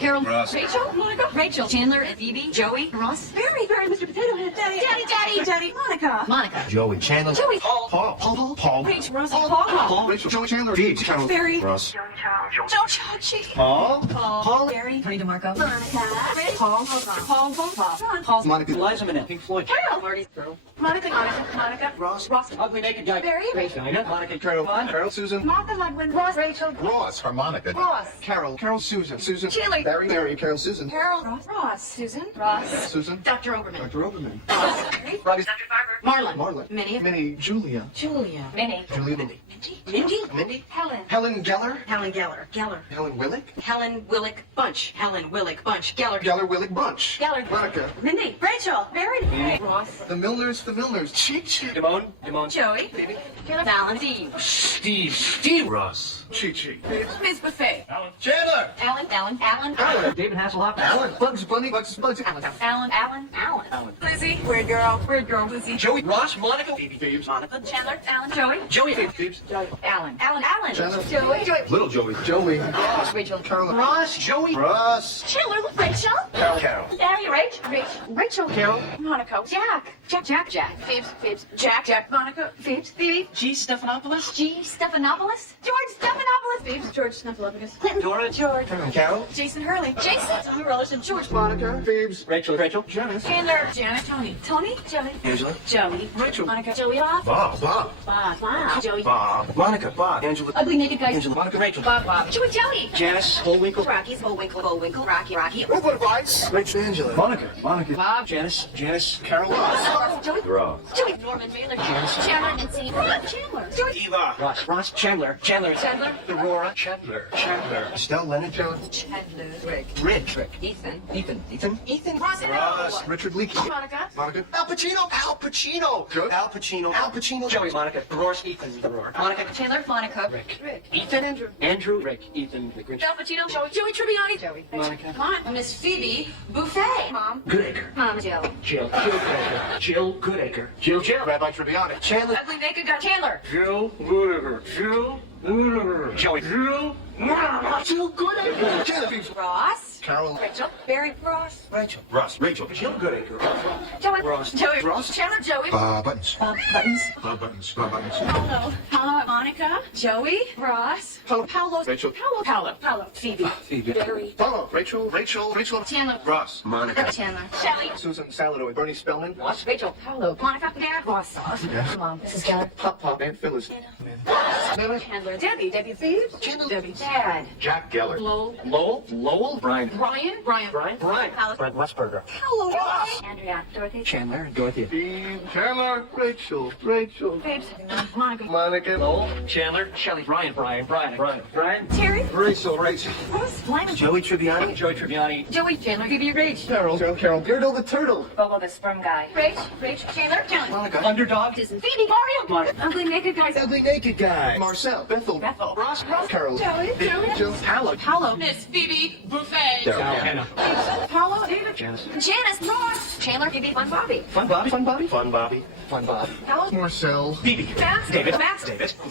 Carol, Ross. Rachel, Monica, Rachel, Chandler, and Phoebe, Joey, Ross, Barry, Mr. Potato Head, Daddy, Monica, Joey. Chandler. Joey, Paul. Rachel, Ross, Paul, Rachel. Joey. Chandler. Phoebe. Carol. Barry, Ross. Joe, Chachi, Paul. Barry, Tony DeMarco, Monica, Rich, Paul, Monica. Liza Minnelli, Pink Floyd. Carol, Marty, Monica, Ross. Ugly Naked Guy. Barry, Rachel. Monica. Carol. Carol. Susan. Martha Ludwin, Ross, Rachel, Ross. Harmonica. Ross, Carol. Susan. Chandler, Barry. Carol. Susan. Carol, Ross, Susan, Ross, Susan. Dr. Oberman, Oberman. Robbie, Dr. Farber, Marlon. Minnie, Julia. Minnie, Mindy. Helen, Helen Geller. Helen Geller, Helen Willick. Helen Willick Bunch, Geller, Geller Willick Bunch. Geller, Monica. Mindy, Rachel, Barry, Ross, The Milners. Chi. Damone. Joey, Phoebe. Alan, Steve. Ross. Chi. Miss Buffet, Chandler. Alan, David Hasselhoff. Alan. Bugs Bunny. Alan, Lizzie, Weird girl, Lizzie, Joey. Ross. Monica. Phoebe. Monica, Chandler, Alan, Joey, Phoebe. Alan, Chandler. Joey, Little Joey. Ross, Rachel, Carol. Ross. Joey. Ross. Chandler, Rachel, Carol. Barry, Rachel, Carol. Monica, Jack, Phoebes, Jack, Monica, Phoebe, G. Stephanopoulos. George Stephanopoulos, George Snuffleupagus, Clinton, Dora. George, Carol. Jason Hurley, Tommy Rollerson, George, Monica. Phoebes. Rachel. Janice. Chandler, Janet, Tony, Joey, Angela. Rachel, Monica, Joey, Bob, Joey, Monica. Bob. Angela. Ugly Naked Guys, Angela. Monica. Rachel. Bob, Joey, Janice. Bullwinkle. Rocky's, Bullwinkle, Rocky, Robot Vice. Rachel. Angela. Monica. Bob, Janice. Carol. Ross, Joey, Ross. Norman Mailer, Chandler, Nancy, Chandler, Joey, Eva. Ross. Chandler. Aurora. Chandler. Estelle. Leonard. Rick. Ethan, Ross, Richard Leakey. Monica, Al Pacino. Good. Al Pacino. Joey. Monica. Roars. Ethan. Monica. Chandler, Monica, Rick. Ethan. Andrew. Rick. Ethan. The Grinch. Al Pacino, Joey Tribbiani, Monica. Come on, Miss Phoebe Buffet, Mom, Goodacre. Mom, Jill, Jill Goodacre. Jill. Rabbi Tribbiani. Chandler. Ugly Naked Guy, Chandler, Jill Goodacre. Joey. Jill Goodacre. Chandler. Phoebes. Ross, Carol. Rachel, Barry, Ross, Rachel. Jill Goodacre. Joey, Ross. Joey, Ross. Chandler, Joey, Buttons. Buttons, Paolo, Monica, Joey, Ross, Paolo, Rachel. Paolo, Phoebe, Barry, Paulo. Rachel. Chandler, Ross. Monica. Chandler, Shelly, Susan Saladoid. Bernie Spellman. Ross, Rachel, Paolo, Monica, Dad, Ross, Mom, Mrs. Geller, Pop. Aunt Phyllis. Nana. Chandler, Debbie Phoebes, Debbie, Dad, Jack Geller. Lowell. Brian. Brian, Alice, Brent Westberger. Hello, Andrea, Dorothy, Chandler and Dorothea. Chandler. Rachel. Phoebes, Monica, Lowell. Chandler. Shelley. Brian. Terry, Rachel. Ross, Lyman, Joey Tribbiani. Joey Tribbiani. Joey, Chandler, Phoebe, Rach, Carol. Beardo the Turtle. Bobo the sperm guy, Rach, Chandler, Monica. Underdog. Susan, Phoebe, Mario, Ugly Naked Guys, Ugly Naked Guy. Marcel. Bethel. Ross, Carol. Joey, Jill. Paolo, Miss Phoebe, Buffet, Hannah. Paolo, David, Janice. Ross, Chandler, Phoebe, Fun Bobby, Fun Bobby. Paolo, Marcel. Phoebe. Max, David.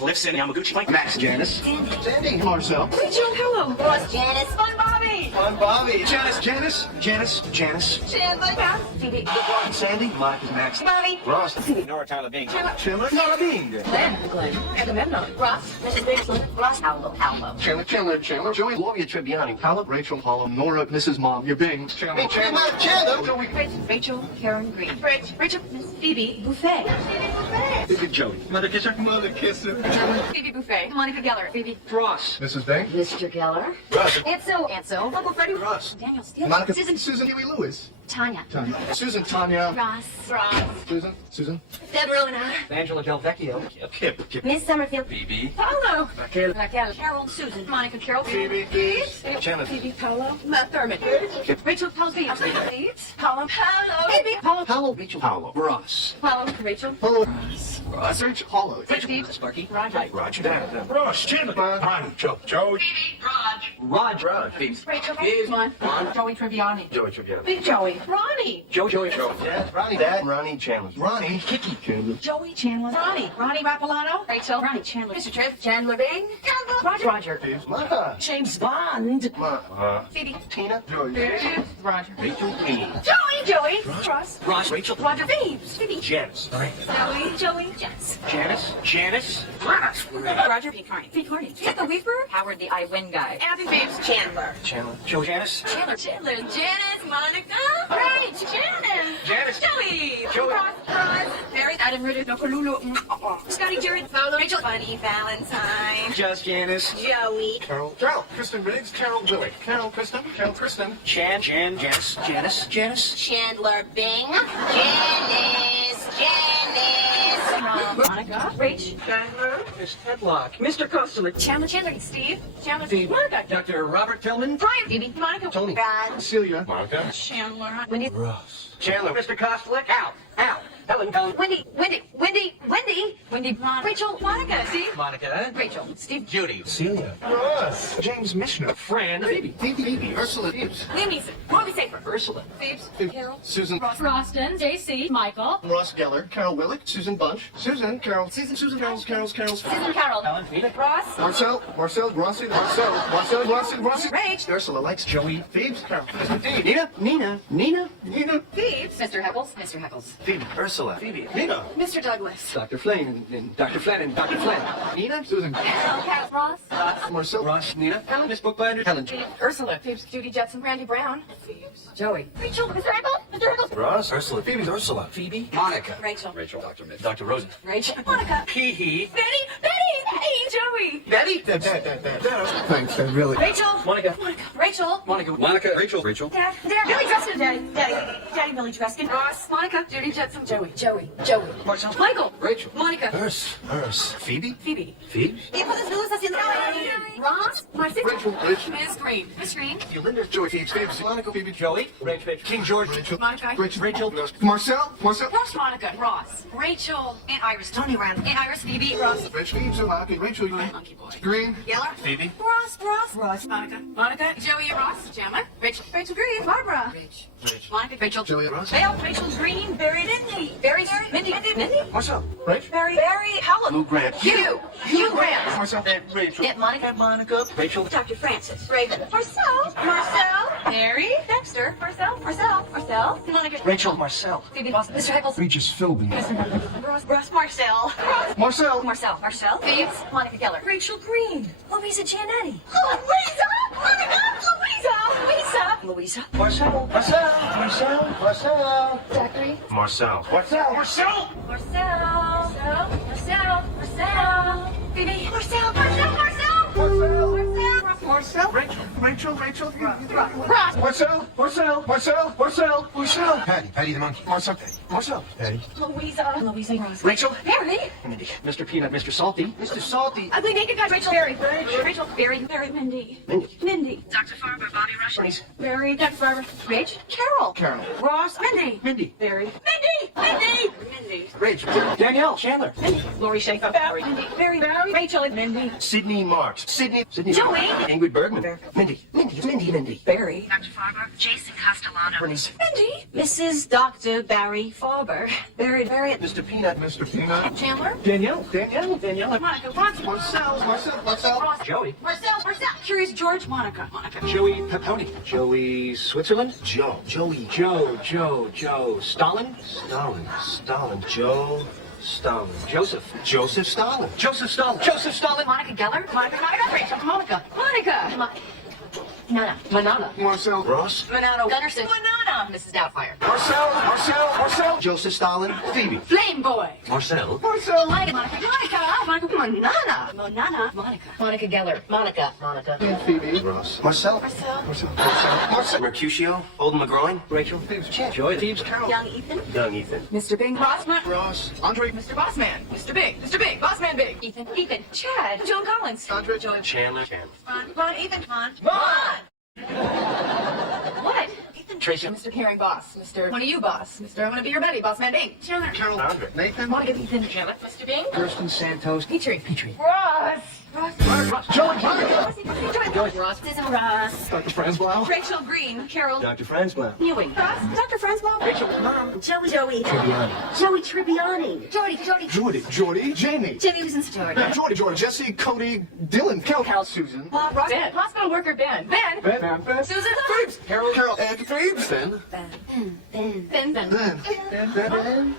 Lives in Yamaguchi. Max. Janice. Sandy. Marcel. Rachel, Paolo, Ross, Janice, Fun Bobby, Janice. Chandler, Max, Phoebe, Sandy. Monica. Max. Bobby, Ross. Nora Tyler Bing. Chandler. Nora Bing. Glenn, Agamemnon, Ross, Mrs. Bigsley, Ross, Paolo, Chandler. Joey. Gloria Tribbiani. Paula. Rachel. Paula. Nora. Mrs. Mom. Your Bing. Chandler. Joey. Rachel, Karen Green, Rachel, Miss Phoebe, Buffet, Joey. Mother kisser. Phoebe Buffet, Monica Geller, Phoebe, Ross. Mrs. Bing. Mr. Geller, Russ. Aunt Uncle Freddie, Ross. Daniel Steele, Monica. Susan, Huey Lewis. Tanya, Susan. Tanya. Ross, Susan. Deborah, Angela Del Vecchio. Kip. Miss Summerfield, Phoebe. Paolo, Raquel. Carol, Susan, Monica, Carol, Phoebe. Chandler. Phoebe, Paolo, Matt Thurman, Rachel, Paolo, Phoebe, Paolo, Phoebe, Paolo. Rachel. Paolo. Ross. Paolo, Rachel, Paolo. Ross. Rachel. Paulo. Steve. Sparky. Roger. Roger. Dan. Ross. Chandler. Ronnie. Joe. Raj. Raj. Phoebe. Rachel. Phoebe. Mon. Joey Tribbiani. Joey Tribbiani. Big Joey. Ronnie. Joey. Dad. Ronnie. Dad. Ronnie Chandler. Ronnie. Kiki Chandler. Joey Chandler. Ronnie. Ronnie Rapalano. Rachel. Ronnie Chandler. Mr. Tripp. Chandler Bing. Roger. Roger. Ma. James Bond. Ma. Phoebe. Tina. Joey. Roger. Rachel Green. Joey. Ross. Ross. Rachel. Roger Phoebes. Phoebe. Janice. Joey. Jess. Janice. Roger. Pete Carney. Get the Weaver. Howard the I-Win guy. Abby Phoebes. Chandler. Joe Janice. Chandler. Janice. Monica. Right. Janice. Joey. Ross. Mary. Adam Ritter. Nokolulu. Scotty. Jared. Paolo. Rachel. Bunny. Valentine. Just Janice. Joey. Carol. Kristen Riggs. Carol Willick. Carol Kristen. Janice. Chandler Bing. Janice. Monica. Rach. Chandler. Miss Tedlock. Mr. Costello. Chandler. Steve. Steve. Monica. Dr. Robert Tillman. Brian. Phoebe. Monica. Tony. Brad. Celia. Monica. Chandler. Wendy. Ross. Chandler. Mr. Costello. Al. Helen. Wendy. Rachel. Monica. Steve. Monica. Rachel. Steve. Judy. Celia. Ross. James Mishner. Fran. Phoebe. Ursula. Phoebes. Liam Neeson. Robbie Safer. Ursula. Phoebes. Carol. Susan. Roston. JC. Michael. Ross Geller. Carol Willick. Susan Bunch. Susan. Carol. Susan. Carol. Susan Carroll. Helen. Nina. Ross. Marcel. Rossi. Rach. Ursula likes Joey. Phoebes. Carol. Mr. D. Nina. Phoebes. Mr. Heckles. Phoebe. Ursula. Phoebe. Nina. Mr. Douglas. Dr. Flynn and Dr. Flynn. Nina. Susan. Ross. Marcel. Ross. Nina. Helen. Miss Bookbinder. Helen. Ursula. Phoebes. Judy Jetson. Randy Brown. Phoebes. Joey. Rachel. Mr. Heckles. Ross. Ursula. Phoebe's Ursula. Phoebe. Monica. Rachel. Dr. Miss. Dr. Rosen. Rachel. Monica. Hee. Betty. Joey. Betty. Dad. Thanks, Dad, really. Rachel. Monica. Rachel. Monica. Rachel. Dad. Billy Dreskin. Daddy. Billy Dreskin. Ross. Monica. Judy Jetson. Joey. Marcel. Michael. Rachel. Monica. Urs. Phoebe. Phoebe. Phoebe. Ross. Marcy. Rachel. Miss Green. Yolanda. Joey. Phoebes. Monica. Phoebe. Joey. Rachel. King George. Rachel. Monica. Marcel. Ross. Monica. Ross. Rachel. Aunt Iris. Tony Randall. Aunt Iris. Phoebe. Ross. Rachel. Rachel. Monkey Boy. Green. Yeller. Phoebe. Ross. Monica. Joey. Ross. Gemma. Rachel Green. Barbara. Monica. Rachel. Joey. Ross. Bale. Rachel Green. Barry. Mindy. Marcel. Rachel. Barry. Helen. Lou Grant. Hugh Grant. Marcel. Rachel. Aunt Monica. Rachel. Dr. Francis. Raven. Marcel. Mary. Dexter. Marcel. Monica. Rachel. Marcel. Phoebe. Ross. Mr. Heckles. Regis Philby. Ross. Marcel. Marcel. Phoebes. Monica Geller. Rachel Green. Louisa Giannetti. Louisa. Marcel. Zachary. Marcel. Marcel. Phoebe. Marcel. Rachel. Marcel. Patty the monkey. Marcel. Patty. Louisa Ross. Rachel. Mary. Mindy. Mr. Peanut. Mr. Salty. Ugly naked guy. Rachel. Barry. Mindy. Dr. Farber. Bobby Rush. Bernice. Barry. Dr. Farber. Rach. Carol. Ross. Mindy. Barry. Mindy. Rachel. Danielle. Chandler. Mindy. Lori Schaefer. Barry. Barry. Rachel. Mindy. Sydney Marks. Sydney. Joey. Ingrid Bergman. Mindy. Barry. Dr. Farber, Jason Castellano. Bernice. Mindy. Mrs. Dr. Barry Farber. Barry. Mr. Peanut. Chandler. Danielle. Monica. Ross. Marcel. Joey. Marcel. Curious George. Monica. Joey Peponi. Joey Switzerland. Joey. Joe. Stalin. Joe. Stalin. Joseph Stalin. Monica Geller. Monica. Rachel. Monica. Manana. Marcel. Ross. Manano. Gunnarsson. Manana. Mrs. Doubtfire. Marcel. Joseph Stalin. Phoebe. Flame Boy. Marcel. Monica. Manana. Monica Geller. Monica. And Phoebe. Ross. Marcel. Mercutio. Olden McGroin. Rachel. Chad. Joy. Thebes. Carol. Young Ethan. Mr. Bing. Rossman. Ross. Andre. Mr. Bossman. Mr. Big. Bossman Big. Ethan. Chad. Joan Collins. Andre. Chandler. Ron. Ethan. What? Tracy. Mr. Caring Boss. Mr. One of you Boss. Mr. I want to be your buddy, Boss Man Bing. Chandler. Carol. Andre. Nathan. Monica Ethan. Chandler. Mr. Bing. Kirsten Santos. Petrie. Petrie. Ross. Ross. Joey. Joey. Ross. Susan Ross. Dr. Franzblau. Rachel Green. Carol. Dr. Franzblau. Ewing. Ross. Dr. Franzblau. Rachel. Mom. Joey. Tribbiani. Joey Tribbiani. Jody. Jordy. Jamie. Jenny Lucen's Jordan. Jordy. Jesse. Cody. Dylan. Cal. Susan. Ross. Ben. Hospital worker Ben. Ben. Susan. Phoebes. Carol. And Phoebes. Ben.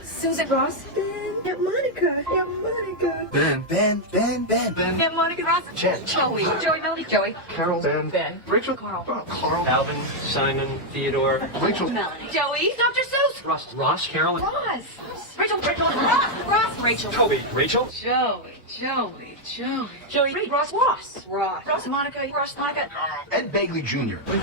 Susan. Ross. Monica. Ben. And Monica Ross. Jen. Joey. Melody. Joey. Carol. Ben. Rachel. Carl. Carl. Alvin. Simon. Theodore. Rachel. Melanie. Joey. Dr. Seuss. Ross. Carolyn. Ross. Rachel. Ross. Rachel. Toby. Rachel. Joey. Ross. Monica. Ross. Monica. Ed Bagley Jr. Rachel.